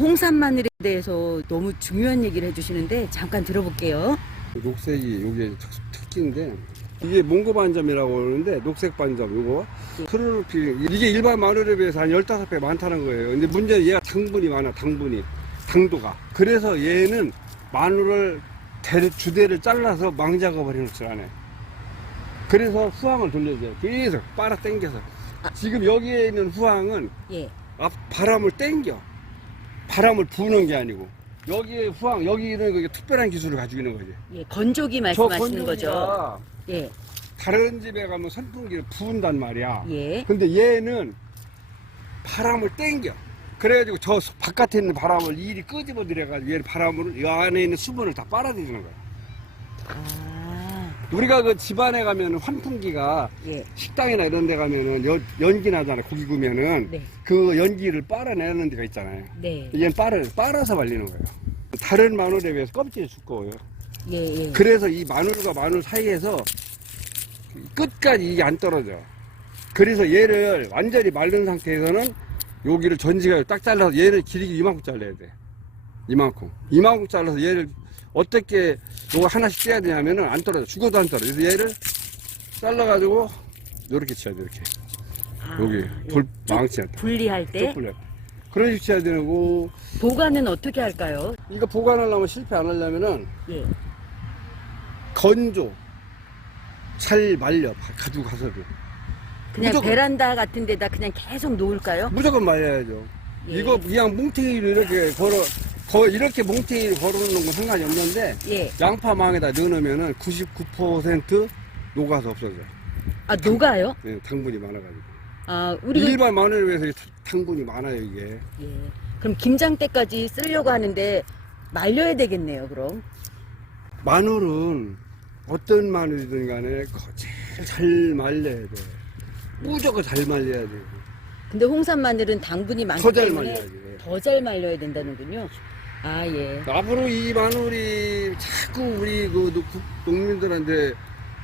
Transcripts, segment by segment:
홍산 마늘에 대해서 너무 중요한 얘기를 해주시는데 잠깐 들어볼게요. 녹색이 특- 특기인데 이게 몽고 반점이라고 그러는데 녹색 반점 요거 크로로필 이게 일반 마늘에 비해서 한 15배 많다는 거예요. 근데 문제는 얘가 당분이 많아 당분이 당도가 그래서 얘는 마늘을 대, 주대를 잘라서 망작업을 해놓질 않아요. 그래서 후황을 돌려줘요. 계속 빨아 당겨서 지금 여기에 있는 후황은 예. 앞 바람을 땡겨 바람을 부는 게 아니고 여기에 후황 여기는 그게 특별한 기술을 가지고 있는 거지. 예. 건조기 저 말씀하시는 거죠. 건조기가 예. 다른 집에 가면 선풍기를 부은단 말이야. 예. 근데 얘는 바람을 땡겨. 그래가지고 저 바깥에 있는 바람을 일이 끄집어 들여가지고 얘는 바람을 이 안에 있는 수분을 다 빨아들이는 거야. 아. 우리가 그 집안에 가면 환풍기가 예. 식당이나 이런 데 가면은 연, 연기 나잖아. 고기 구우면은 네. 그 연기를 빨아내는 데가 있잖아요. 네. 얘는 빨아, 빨아서 말리는 거예요. 다른 마늘에 비해서 껍질이 두꺼워요. 예. 예. 그래서 이 마늘과 마늘 사이에서 끝까지 이게 안 떨어져. 그래서 얘를 완전히 마른 상태에서는 여기를 전지가 딱 잘라서 얘를 길이 이만큼 잘라야 돼. 이만큼. 이만큼 잘라서 얘를 어떻게 요거 하나씩 째야 되냐면은 안 떨어져. 죽어도 안 떨어져. 그래서 얘를 잘라가지고 요렇게 쳐야 돼, 이렇게. 아, 여기 예. 돌 돼. 분리할 때 쪽불려. 그런 식으로 쳐야 되고 보관은 어떻게 할까요? 이거 보관하려면 실패 안 하려면은 예. 건조 잘 말려 가지고 가서도 그냥 무조건- 베란다 같은 데다 그냥 계속 놓을까요? 무조건 말려야죠. 예. 이거 그냥 뭉탱이로 이렇게 걸어 거 이렇게 뭉탱이로 걸어놓는 건 상관이 없는데 예. 양파망에다 넣어놓으면은 99% 녹아서 없어져. 아, 녹아요? 예, 당분이 많아가지고. 아, 우리가 일반 마늘에 비해서 당분이 많아요 이게. 예. 그럼 김장 때까지 쓰려고 하는데 말려야 되겠네요, 그럼. 마늘은 어떤 마늘이든 간에 거- 제일 잘 말려야 돼. 무조건 잘 말려야 돼. 근데 홍산 마늘은 당분이 많기 더 잘 때문에 말려야지. 더잘 말려야 된다는군요. 아, 예. 앞으로 이 마늘이 자꾸 우리 그 농- 농민들한테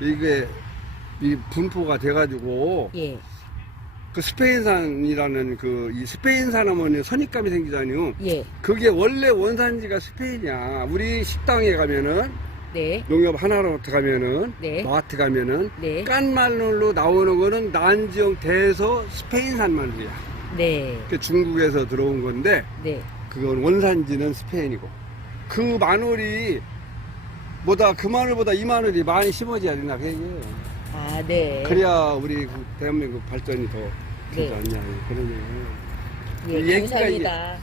이게 이 분포가 돼가지고 예. 그 스페인산이라는 그 이 스페인산 하면 선입감이 생기잖아요. 예. 그게 원래 원산지가 스페인이야. 우리 식당에 가면은 네. 농협 하나로부터 가면은 네. 마트 가면은 네. 깐 마늘로 나오는 거는 난지형 대서 스페인산 마늘이야. 네. 그 중국에서 들어온 건데 네. 그건 원산지는 스페인이고 그 마늘이 보다 그 마늘보다 이 마늘이 많이 심어져야 된다 그 얘기예요. 아, 네. 그래야 우리 그 대한민국 발전이 더 되지 네. 않냐 그런 얘기예요. 예, 감사합니다.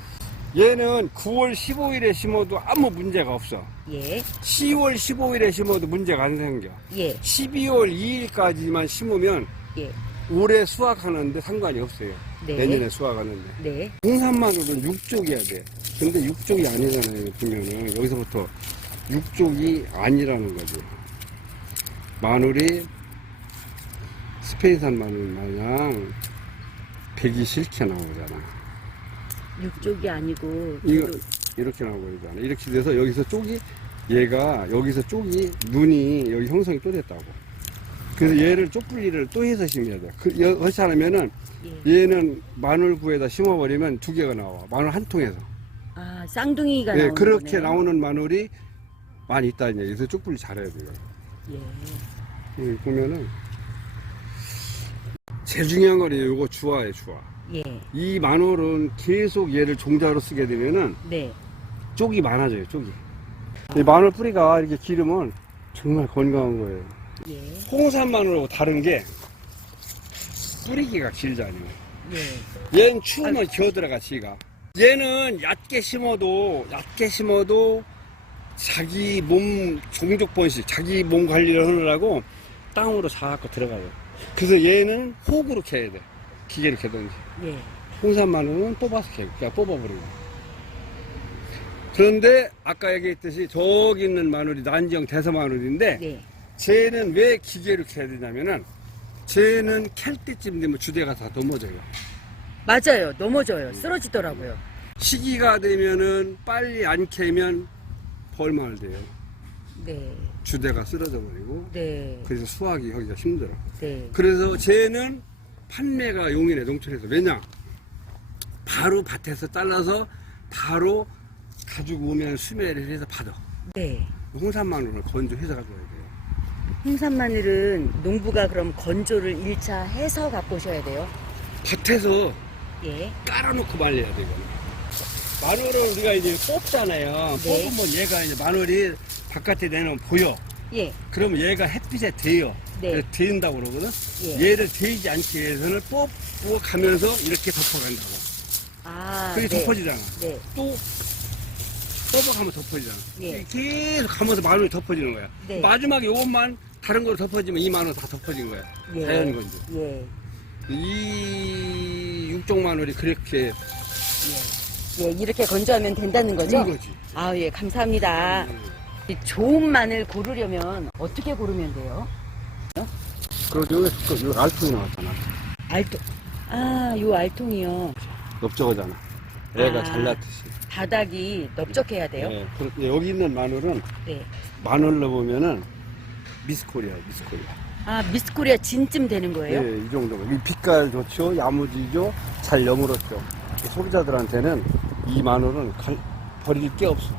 얘는 9월 15일에 심어도 아무 문제가 없어. 예. 10월 15일에 심어도 문제가 안 생겨. 예. 12월 2일까지만 심으면 예. 올해 수확하는데 상관이 없어요. 네. 내년에 수확하는데. 네. 홍산마늘은 육족이야 돼. 근데 육족이 아니잖아요. 보면은 여기서부터 육족이 아니라는 거지. 마늘이 스페인산 마늘 마냥 배기 싫게 나오잖아. 육족이 아니고 이거 이렇게 나오고 그러잖아. 이렇게 돼서 여기서 쪽이 얘가 여기서 쪽이 눈이 여기 형성이 또 됐다고. 그래서 얘를 쪽분리를 또 해서 심어야 돼. 그, 여- 그렇지 않으면은 예. 얘는 마늘구에다 심어버리면 두 개가 나와. 마늘 한 통에서. 아, 쌍둥이가 예, 나오는 그렇게 거네요. 나오는 마늘이 많이 있다는 얘기. 그래서 쪽분리 잘해야 돼요. 예. 여기 보면은 제일 중요한 거는 요거 주화예요, 주화. 예. 이 마늘은 계속 얘를 종자로 쓰게 되면은 네. 쪽이 많아져요, 쪽이. 이 마늘 뿌리가 이렇게 기르면 정말 건강한 거예요. 예. 홍산 마늘하고 다른 게 뿌리기가 길잖아요. 예. 얘는 추우면 기어 들어가, 지가. 얘는 얕게 심어도, 얕게 심어도 자기 몸 종족 번식, 자기 몸 관리를 하느라고 땅으로 자꾸 들어가요. 그래서 얘는 호구로 캐야 돼. 기계로 캐든지. 예. 홍산 마늘은 뽑아서 캐, 그냥 뽑아버리고. 그런데 아까 얘기했듯이 저기 있는 마늘이 난지형 대서 마늘인데 네. 쟤는 왜 기계로 캐야 되냐면은 쟤는 캘 때쯤 되면 주대가 다 넘어져요. 맞아요. 넘어져요. 쓰러지더라고요. 시기가 되면은 빨리 안 캐면 벌마늘 돼요. 네. 주대가 쓰러져 버리고 네. 그래서 수확이 하기가 힘들어. 네. 그래서 쟤는 판매가 용이네 농촌에서 왜냐? 바로 밭에서 잘라서 바로 가지고 오면 수매를 해서 받아. 네. 홍산 마늘을 건조해서 가져와야 돼요. 홍산 마늘은 농부가 그럼 건조를 1차 해서 갖고 오셔야 돼요. 밭에서 예. 깔아놓고 말려야 돼, 이거는. 마늘을 우리가 이제 뽑잖아요. 네. 뽑으면 얘가 이제 마늘이 바깥에 내놓으면 보여. 예. 그러면 얘가 햇빛에 데여. 네. 데인다고 그러거든. 예. 얘를 데이지 않게 위해서는 뽑고 가면서 이렇게 덮어간다고. 아. 그게 네. 덮어지잖아. 네. 또 뽑아가면 덮어지잖아. 예. 계속 가면서 마늘이 덮어지는 거야. 네. 마지막에 요것만 다른 거로 덮어지면 이 마늘 다 덮어진 거야. 예. 자연 건조. 예. 이 육종 마늘이 그렇게 예. 예. 이렇게 건조하면 된다는 거죠? 좋은 거지. 아, 예. 감사합니다. 이 좋은 마늘 고르려면 어떻게 고르면 돼요? 그리고 여기 그 여기 알통이 나왔잖아. 알통. 아, 요 알통이요. 넓적하잖아. 애가 아. 잘났듯이. 바닥이 넓적해야 돼요? 네. 그런데 여기 있는 마늘은 네. 마늘로 보면은 미스코리아, 미스코리아. 아, 미스코리아 진쯤 되는 거예요? 네, 이 정도가. 이 빛깔 좋죠, 야무지죠, 잘 여물었죠. 소비자들한테는 이 마늘은 갈- 버릴 게 없어.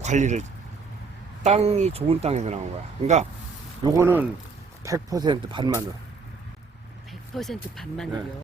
관리를 땅이 좋은 땅에서 나온 거야. 그러니까 요거는 100% 반마늘. 100% 반마늘이요.